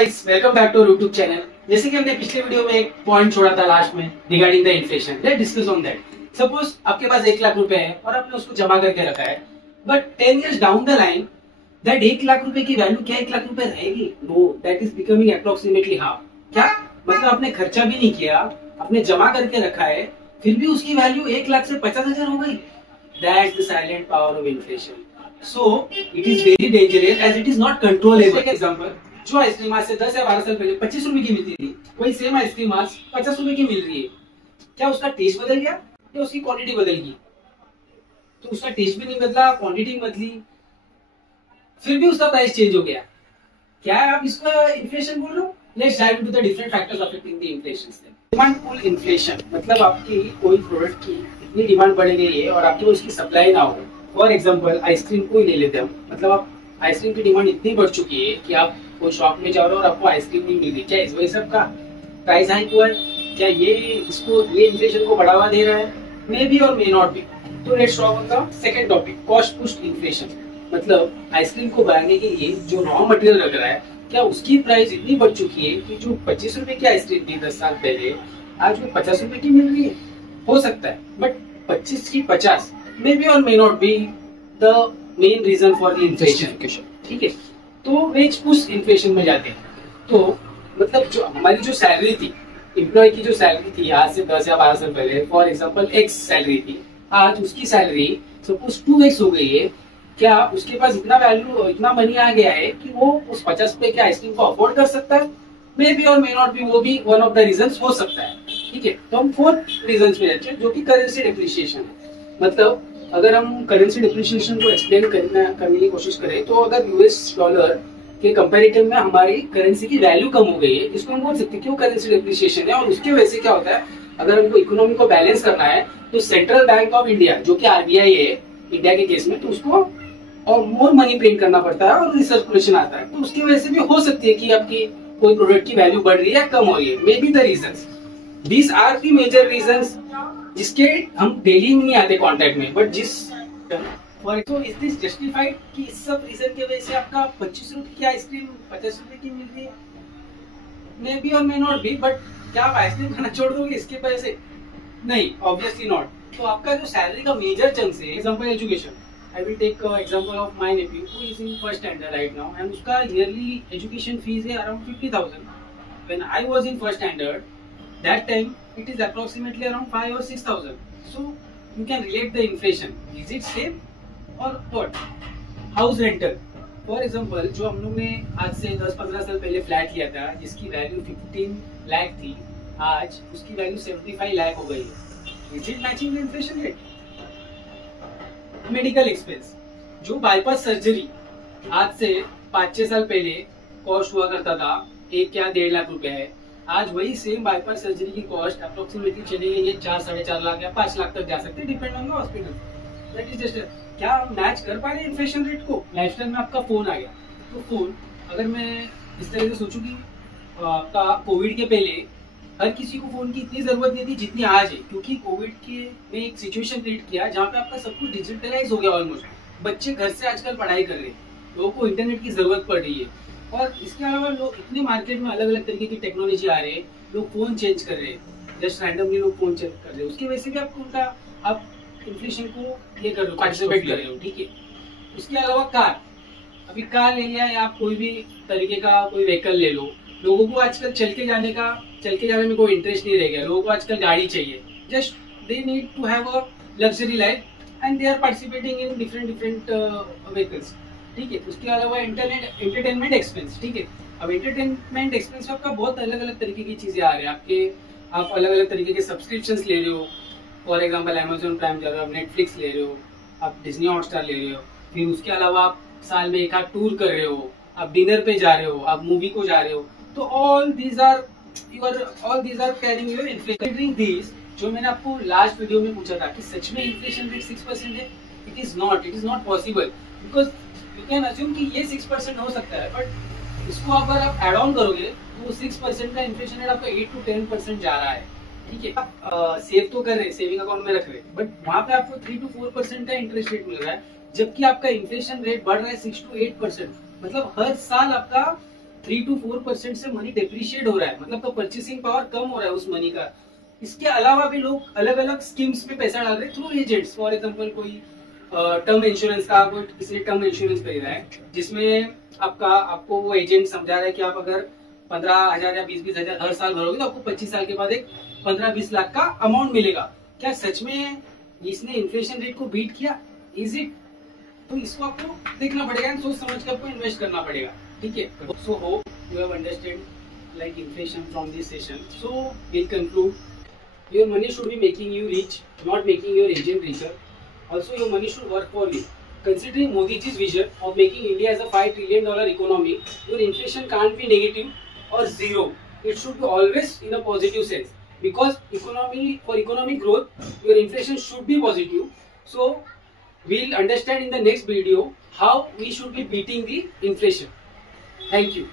Guys, welcome back to YouTube channel. जैसे कि हमने पिछले वीडियो में एक पॉइंट छोड़ा था लास्ट में regarding the inflation, let's discuss on that. Suppose आपके पास 1 लाख रुपए है और आपने उसको जमा करके रखा है, but 10 years down the line that 1 lakh रुपए की वैल्यू क्या 1 लाख रुपए रहेगी? No, that is becoming approximately half. क्या मतलब आपने खर्चा भी नहीं किया, आपने जमा करके रखा है, फिर भी उसकी वैल्यू 1 लाख से 50,000 हो गई। That's the silent power of inflation. So it is very dangerous as it is not controllable. For example, जो आइसक्रीम आज से 10 या 12 साल पहले 25 रुपए की मिलती थी, वही सेम आइसक्रीम आज 50 रुपए की मिल रही है। क्या उसका टेस्ट बदल गया या उसकी क्वांटिटी बदल गई? तो उसका टेस्ट भी नहीं बदला, क्वांटिटी बदली, फिर भी उसका प्राइस चेंज हो गया। क्या आप इसको इन्फ्लेशन बोल रहे हो? Let's dive into the different factors affecting the inflation. Demand pull inflation मतलब आपकी कोई प्रोडक्ट की इतनी डिमांड बढ़ गई है और आपके पास उसकी सप्लाई ना हो। फॉर एग्जाम्पल आइसक्रीम को ही ले लेते हैं हम, मतलब आप आइसक्रीम की डिमांड इतनी बढ़ चुकी है कि आप कोई शॉप में जाओ और आपको आइसक्रीम नहीं मिल रही। क्या इस वजह से आपका प्राइस हाइक हुआ है? क्या ये इन्फ्लेशन को बढ़ावा दे रहा है? मे बी और मे नॉट बी। तो let's talk on the second topic, cost pushed inflation. मतलब आइसक्रीम को बनाने के लिए जो रॉ मटेरियल लग रहा है, क्या उसकी प्राइस इतनी बढ़ चुकी है कि जो 25 रुपए की आइसक्रीम थी 10 साल पहले, आज वो 50 रुपए की मिल रही है? हो सकता है, बट 25 की 50 मे बी और may not be the main reason for the inflation. ठीक है, तो वेज पुश इन्फ्लेशन में जाते हैं। तो मतलब जो हमारी जो सैलरी थी, एम्प्लॉय की जो सैलरी थी आज से 10 या 12 साल पहले, फॉर एग्जांपल एक्स सैलरी थी, आज उसकी सैलरी सपोज 2x हो गई है। क्या उसके पास इतना वैल्यू, इतना मनी आ गया है कि वो उस 50 रुपए के आइसक्रीम को अफोर्ड कर सकता है? मे बी और मे नॉट बी, वो भी वन ऑफ द रीजन हो सकता है। ठीक है, तो हम 4 रीजन में जाते हैं, जो कि करेंसी डिप्रिसिएशन है। मतलब अगर हम करेंसी डिप्रिसिएशन को एक्सप्लेन करने की कोशिश करें, तो अगर यूएस डॉलर के कंपैरेटिव में हमारी करेंसी की वैल्यू कम हो गई है, इसको हम बोल सकते हैं कि वो करेंसी डिप्रिसिएशन है। और उसके वजह से क्या होता है, अगर हमको इकोनॉमी को बैलेंस करना है, तो सेंट्रल बैंक ऑफ इंडिया जो कि आरबीआई है इंडिया के केस में, तो उसको और मोर मनी प्रिंट करना पड़ता है और रिसर्कुलेशन आता है। तो उसकी वजह से भी हो सकती है कि आपकी कोई प्रोडक्ट की वैल्यू बढ़ रही है या कम हो रही है। Maybe the reasons, these are the major reasons जिसके हम डेली नहीं आते कांटेक्ट में, बट जिस तो इज दिस जस्टिफाइड कि इस सब रीजन की वजह से आपका 25 रुपए की आइसक्रीम 50 रुपए की मिल रही है? मे बी और मे नॉट बी, बट क्या आप आइसक्रीम खाना छोड़ दोगे इसके वजह से? नहीं, ऑब्वियसली नॉट। तो आपका जो सैलरी का मेजर चंक है, example education, I will take example of my nephew who is in first standard right now, and उसका yearly education fees है around 50,000. When I was in first standard, that time it is approximately around 5 or 6,000. So you can relate the inflation. Is it same or what? House rental, for example, जो हम लोग ने आज से 10-15 साल पहले flat लिया था जिसकी वैल्यू 15 लाख थी, आज उसकी वैल्यू 75 लाख हो गई है। Is it matching the inflation rate? Medical expense, जो बाईपास सर्जरी आज से 5-6 साल पहले कॉस्ट हुआ करता था 1 या 1.5 लाख रुपए है, आज वही सेम बाईपास सर्जरी की कॉस्ट अप्रोक्सीमेटली चली गई है 4-4.5 लाख या 5 लाख तक जा सकते हैं, depend on the hospital. That is just, क्या आप मैच कर पा रहे हैं इन्फ्लेशन रेट को? लाइफस्टाइल में आपका फोन आ गया, तो फोन अगर मैं इस तरह से सोचूं कि आपका कोविड के पहले हर किसी को फोन की इतनी जरूरत नहीं थी जितनी आज है, क्योंकि कोविड के में एक सिचुएशन क्रिएट किया जहाँ पे आपका सब कुछ डिजिटलाइज हो गया ऑलमोस्ट। बच्चे घर से आजकल पढ़ाई कर रहे हैं, लोगों को इंटरनेट की जरूरत पड़ रही है, और इसके अलावा लोग इतने मार्केट में अलग अलग तरीके की टेक्नोलॉजी आ रही है, लोग फोन चेंज कर रहे हैं, जस्ट रैंडमली लोग फोन चेंज कर रहे हैं, उसकी वजह से भी आपको उनका आप इन्फ्लेशन को ये कर रहे हो, पार्टिसिपेट कर रहे हो। ठीक है, उसके अलावा कार, अभी कार ले लिया या आप कोई भी तरीके का कोई व्हीकल ले लो, लोगों को आजकल चल के जाने में कोई इंटरेस्ट नहीं रह गया, लोगों को आजकल गाड़ी चाहिए, just they need to have a luxury life and they are participating in different vehicles. ठीक है, उसके अलावा एंटरटेनमेंट एक्सपेंस। ठीक है, अब एंटरटेनमेंट एक्सपेंस में आपका बहुत अलग अलग तरीके की चीजें आ रही है, आप अलग अलग तरीके के सब्सक्रिप्शंस ले रहे हो। फॉर एग्जाम्पल अमेजोन प्राइम जा रहे हो, आप नेटफ्लिक्स ले रहे हो, आप डिज्नी हॉटस्टार ले रहे हो, फिर उसके अलावा आप साल में एक आध टूर कर रहे हो, आप डिनर पे जा रहे हो, आप मूवी को जा रहे हो। तो all these are carrying your inflation. Considering these, जो मैंने आपको लास्ट वीडियो में पूछा था कि सच में इन्फ्लेशन रेट 6% है, it is not possible, because you can assume कि ये 6% हो सकता है, बट इसको अगर आप एड ऑन करोगे तो 6% का इन्फ्लेशन रेट आपका 8 to 10% जा रहा है। ठीक है, आप सेव तो कर रहे हैं, सेविंग अकाउंट में रख रहे हैं, बट वहां पे आपको 3 to 4% का इंटरेस्ट रेट मिल रहा है, जबकि आपका इन्फ्लेशन रेट बढ़ रहा है 6 to 8%। मतलब हर साल आपका 3 to 4% से मनी डेप्रिशिएट हो रहा है, मतलब तो परचेसिंग पावर कम हो रहा है उस मनी का। इसके अलावा भी लोग अलग अलग स्कीम्स में पैसा डाल रहे हैं थ्रू एजेंट्स। फॉर एग्जांपल कोई टर्म इंश्योरेंस का, कोई किसी ने टर्म इंश्योरेंस खरीदा है जिसमें आपको वो एजेंट समझा रहा है कि आप अगर 15,000 या 20-20 हजार हर साल भरोगे तो आपको 25 साल के बाद एक 15-20 लाख का अमाउंट मिलेगा। क्या सच में इसने इन्फ्लेशन रेट को बीट किया? Is it? तो इसको आपको देखना पड़ेगा, सोच समझ कर आपको इन्वेस्ट करना पड़ेगा, ठीक है। So hope you have understand like inflation from this session. So will conclude, your money should be making you rich, not making your agent richer. Also, your money should work for you. Considering Modi ji's vision of making India as a $5 trillion economy, your inflation can't be negative or zero. It should be always in a positive sense. Because for economic growth, your inflation should be positive. So, we'll understand in the next video how we should be beating the inflation. Thank you.